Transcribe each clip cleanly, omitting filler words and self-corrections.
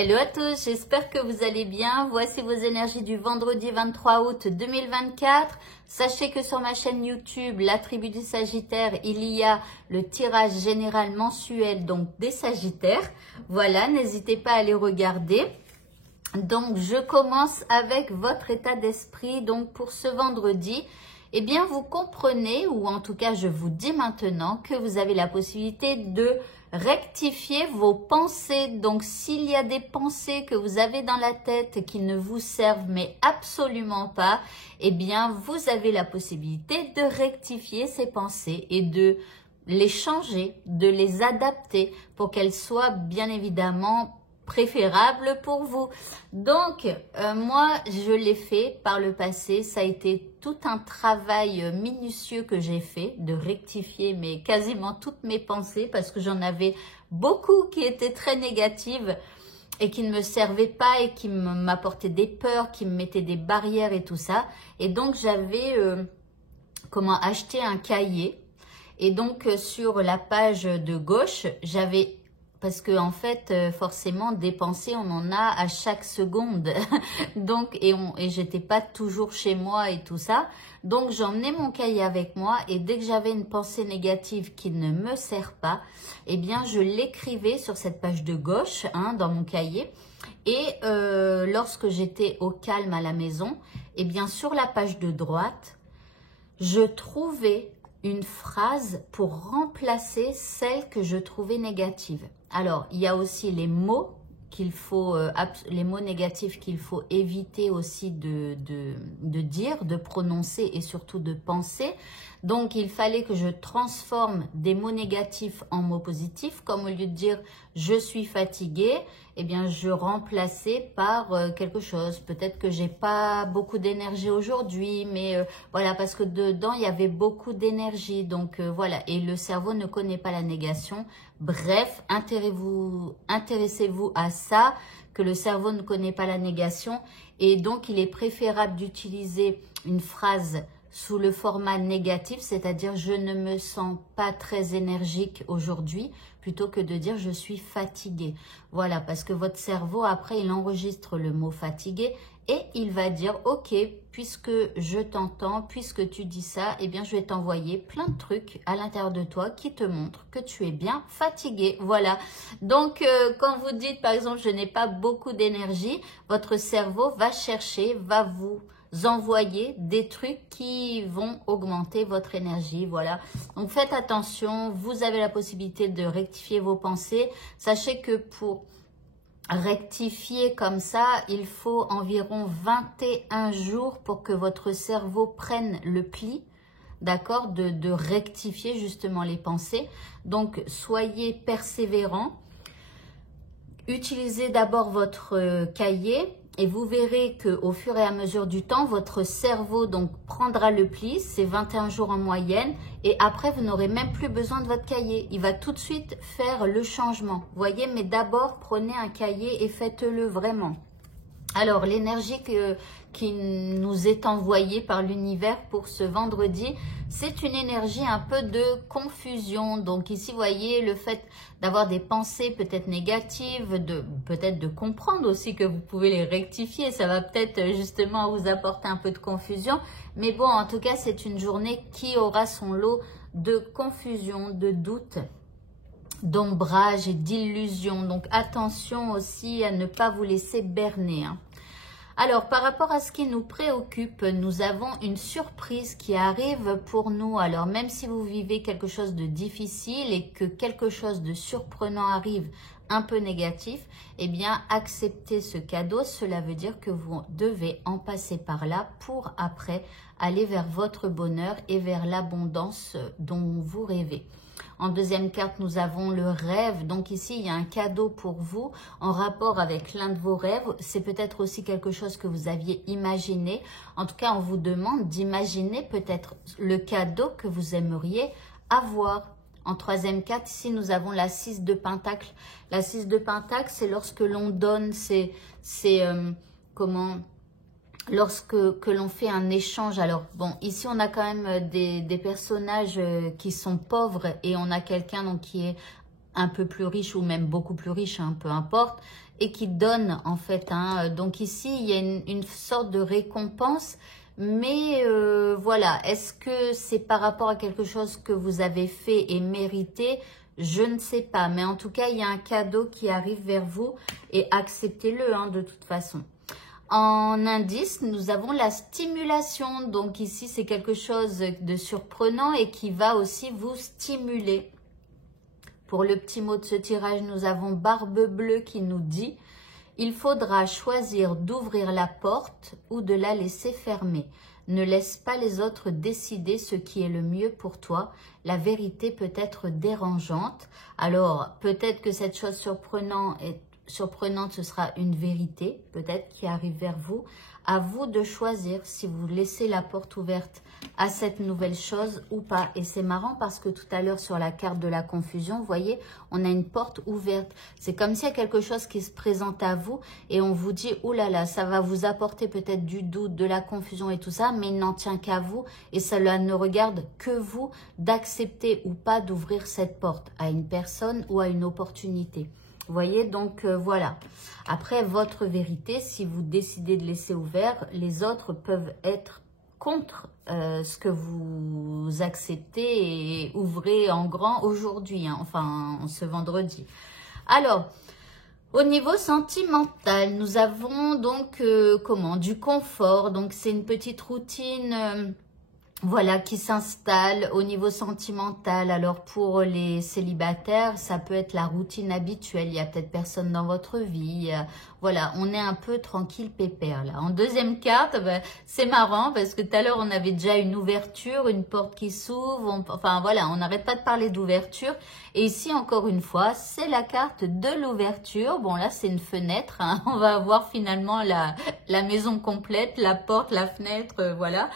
Hello à tous, j'espère que vous allez bien. Voici vos énergies du vendredi 23 août 2024. Sachez que sur ma chaîne YouTube, la tribu du Sagittaire, il y a le tirage général mensuel donc des Sagittaires. Voilà, n'hésitez pas à les regarder. Donc, je commence avec votre état d'esprit. Donc, pour ce vendredi, eh bien, vous comprenez, ou en tout cas, je vous dis maintenant que vous avez la possibilité de rectifier vos pensées. Donc, s'il y a des pensées que vous avez dans la tête qui ne vous servent mais absolument pas, eh bien, vous avez la possibilité de rectifier ces pensées et de les changer, de les adapter pour qu'elles soient bien évidemment préférable pour vous. Donc, moi, je l'ai fait par le passé. Ça a été tout un travail minutieux que j'ai fait de rectifier quasiment toutes mes pensées parce que j'en avais beaucoup qui étaient très négatives et qui ne me servaient pas et qui m'apportaient des peurs, qui me mettaient des barrières et tout ça. Et donc, j'avais acheté un cahier. Et donc, sur la page de gauche, j'avais... Parce que en fait, forcément, des pensées, on en a à chaque seconde. Donc, et j'étais pas toujours chez moi et tout ça. Donc, j'emmenais mon cahier avec moi et dès que j'avais une pensée négative qui ne me sert pas, eh bien, je l'écrivais sur cette page de gauche, dans mon cahier. Et lorsque j'étais au calme à la maison, eh bien, sur la page de droite, je trouvais une phrase pour remplacer celle que je trouvais négative. Alors, il y a aussi les mots qu'il faut, les mots négatifs qu'il faut éviter aussi de dire, de prononcer et surtout de penser. Donc, il fallait que je transforme des mots négatifs en mots positifs, comme au lieu de dire « je suis fatiguée », eh bien, je remplaçais par quelque chose. Peut-être que j'ai pas beaucoup d'énergie aujourd'hui, mais voilà, parce que dedans, il y avait beaucoup d'énergie. Donc, voilà, et le cerveau ne connaît pas la négation. Bref, intéressez-vous à ça, que le cerveau ne connaît pas la négation. Et donc, il est préférable d'utiliser une phrase sous le format négatif, c'est-à-dire je ne me sens pas très énergique aujourd'hui, plutôt que de dire je suis fatigué. Voilà, parce que votre cerveau, après, il enregistre le mot fatigué et il va dire, ok, puisque je t'entends, puisque tu dis ça, eh bien, je vais t'envoyer plein de trucs à l'intérieur de toi qui te montrent que tu es bien fatigué. Voilà. Donc, quand vous dites, par exemple, je n'ai pas beaucoup d'énergie, votre cerveau va chercher, va vous envoyer des trucs qui vont augmenter votre énergie. Voilà. Donc, faites attention. Vous avez la possibilité de rectifier vos pensées. Sachez que pour rectifier comme ça, il faut environ 21 jours pour que votre cerveau prenne le pli, d'accord, de rectifier justement les pensées. Donc, soyez persévérants. Utilisez d'abord votre cahier et vous verrez qu'au fur et à mesure du temps, votre cerveau donc prendra le pli, c'est 21 jours en moyenne, et après vous n'aurez même plus besoin de votre cahier. Il va tout de suite faire le changement, voyez, mais d'abord prenez un cahier et faites-le vraiment. Alors, l'énergie qui nous est envoyée par l'univers pour ce vendredi, c'est une énergie un peu de confusion. Donc ici, vous voyez, le fait d'avoir des pensées peut-être négatives, peut-être de comprendre aussi que vous pouvez les rectifier. Ça va peut-être justement vous apporter un peu de confusion. Mais bon, en tout cas, c'est une journée qui aura son lot de confusion, de doute, d'ombrage et d'illusion. Donc attention aussi à ne pas vous laisser berner. Alors, par rapport à ce qui nous préoccupe, nous avons une surprise qui arrive pour nous. Alors, même si vous vivez quelque chose de difficile et que quelque chose de surprenant arrive, un peu négatif, eh bien, acceptez ce cadeau. Cela veut dire que vous devez en passer par là pour après aller vers votre bonheur et vers l'abondance dont vous rêvez. En deuxième carte, nous avons le rêve. Donc ici, il y a un cadeau pour vous en rapport avec l'un de vos rêves. C'est peut-être aussi quelque chose que vous aviez imaginé. En tout cas, on vous demande d'imaginer peut-être le cadeau que vous aimeriez avoir. En troisième carte, ici, nous avons la 6 de Pentacle. La 6 de Pentacle, c'est lorsque l'on donne, lorsque l'on fait un échange. Alors bon, ici on a quand même des personnages qui sont pauvres et on a quelqu'un donc qui est un peu plus riche ou même beaucoup plus riche, hein, peu importe, et qui donne en fait. Hein. Donc ici, il y a une sorte de récompense, mais voilà, est-ce que c'est par rapport à quelque chose que vous avez fait et mérité? Je ne sais pas, mais en tout cas, il y a un cadeau qui arrive vers vous et acceptez-le hein, de toute façon. En indice, nous avons la stimulation. Donc ici, c'est quelque chose de surprenant et qui va aussi vous stimuler. Pour le petit mot de ce tirage, nous avons Barbe Bleue qui nous dit « Il faudra choisir d'ouvrir la porte ou de la laisser fermer. Ne laisse pas les autres décider ce qui est le mieux pour toi. La vérité peut être dérangeante. » Alors, peut-être que cette chose surprenante, ce sera une vérité, peut-être, qui arrive vers vous. À vous de choisir si vous laissez la porte ouverte à cette nouvelle chose ou pas. Et c'est marrant parce que tout à l'heure sur la carte de la confusion, vous voyez, on a une porte ouverte. C'est comme s'il y a quelque chose qui se présente à vous et on vous dit, oh là là, ça va vous apporter peut-être du doute, de la confusion et tout ça, mais il n'en tient qu'à vous et cela ne regarde que vous d'accepter ou pas d'ouvrir cette porte à une personne ou à une opportunité. Vous voyez, donc voilà. Après, votre vérité, si vous décidez de laisser ouvert, les autres peuvent être contre ce que vous acceptez et ouvrez en grand aujourd'hui, hein, enfin ce vendredi. Alors, au niveau sentimental, nous avons donc du confort. Donc, c'est une petite routine... voilà, qui s'installe au niveau sentimental. Alors, pour les célibataires, ça peut être la routine habituelle. Il y a peut-être personne dans votre vie. Voilà, on est un peu tranquille, pépère, là. En deuxième carte, ben, c'est marrant parce que tout à l'heure, on avait déjà une ouverture, une porte qui s'ouvre. Enfin, voilà, on n'arrête pas de parler d'ouverture. Et ici, encore une fois, c'est la carte de l'ouverture. Bon, là, c'est une fenêtre. Hein. On va avoir finalement la maison complète, la porte, la fenêtre, voilà.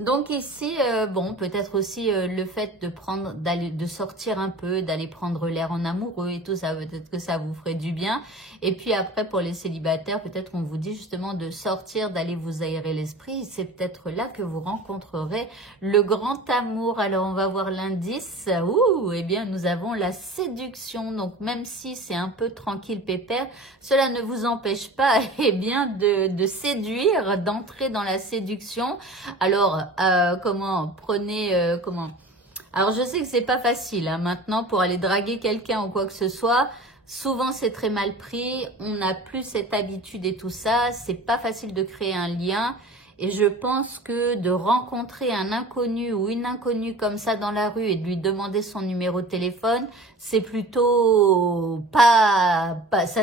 Donc ici, bon, peut-être aussi le fait de sortir un peu, d'aller prendre l'air en amoureux et tout ça, peut-être que ça vous ferait du bien. Et puis après, pour les célibataires, peut-être on vous dit justement de sortir, d'aller vous aérer l'esprit. C'est peut-être là que vous rencontrerez le grand amour. Alors, on va voir l'indice. Ouh, eh bien, nous avons la séduction. Donc, même si c'est un peu tranquille, pépère, cela ne vous empêche pas, eh bien, de séduire, d'entrer dans la séduction. Alors, alors, je sais que c'est pas facile hein, maintenant pour aller draguer quelqu'un ou quoi que ce soit. Souvent, c'est très mal pris. On n'a plus cette habitude et tout ça. C'est pas facile de créer un lien. Et je pense que de rencontrer un inconnu ou une inconnue comme ça dans la rue et de lui demander son numéro de téléphone, c'est plutôt ça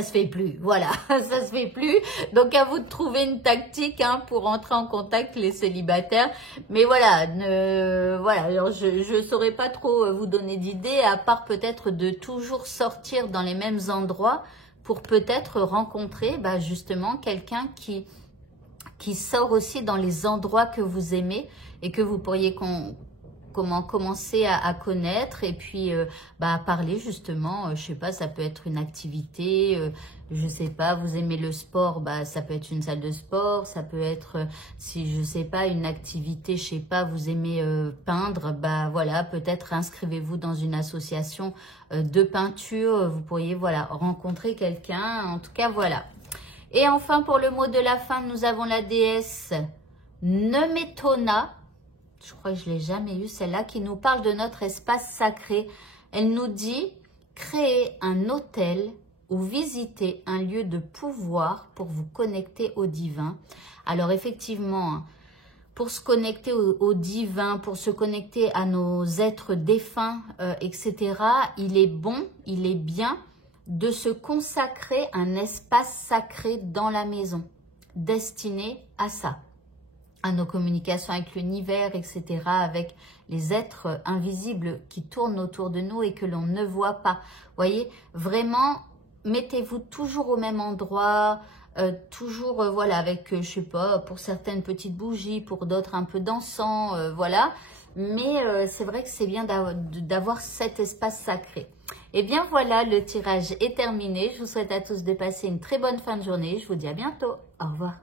se fait plus. Voilà, ça se fait plus. Donc à vous de trouver une tactique hein, pour entrer en contact les célibataires. Mais voilà, voilà. Alors je saurais pas trop vous donner d'idées à part peut-être de toujours sortir dans les mêmes endroits pour peut-être rencontrer justement quelqu'un qui sort aussi dans les endroits que vous aimez et que vous pourriez commencer à connaître et puis à parler justement, je sais pas, ça peut être une activité, je sais pas, vous aimez le sport, ça peut être une salle de sport, ça peut être, si je sais pas, une activité, je sais pas, vous aimez peindre, voilà, peut-être inscrivez-vous dans une association de peinture, vous pourriez, voilà, rencontrer quelqu'un, en tout cas, voilà. Et enfin, pour le mot de la fin, nous avons la déesse Nemetona. Je crois que je ne l'ai jamais eu, celle-là, qui nous parle de notre espace sacré. Elle nous dit « Créez un hôtel ou visitez un lieu de pouvoir pour vous connecter au divin. » Alors effectivement, pour se connecter au divin, pour se connecter à nos êtres défunts, etc., il est bon, il est bien de se consacrer un espace sacré dans la maison, destiné à ça, à nos communications avec l'univers, etc., avec les êtres invisibles qui tournent autour de nous et que l'on ne voit pas. Vous voyez, vraiment, mettez-vous toujours au même endroit, toujours, voilà, avec, je sais pas, pour certaines petites bougies, pour d'autres un peu d'encens, voilà. Mais c'est vrai que c'est bien d'avoir cet espace sacré. Et bien voilà, le tirage est terminé. Je vous souhaite à tous de passer une très bonne fin de journée. Je vous dis à bientôt. Au revoir.